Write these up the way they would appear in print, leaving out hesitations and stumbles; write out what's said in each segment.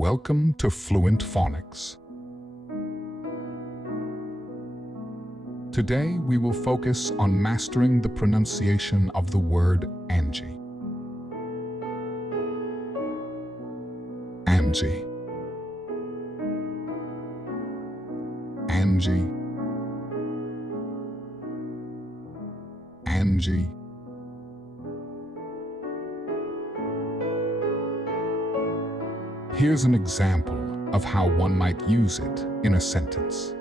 Welcome to Fluent Phonics. Today we will focus on mastering the pronunciation of the word Angie. Angie. Angie. Angie. Here's an example of how one might use it in a sentence.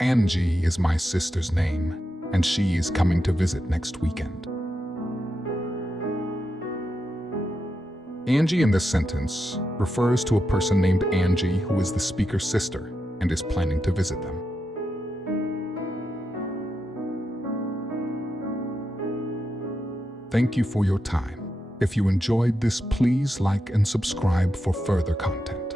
Angie is my sister's name, and she is coming to visit next weekend. Angie in this sentence refers to a person named Angie who is the speaker's sister and is planning to visit them. Thank you for your time. If you enjoyed this, please like and subscribe for further content.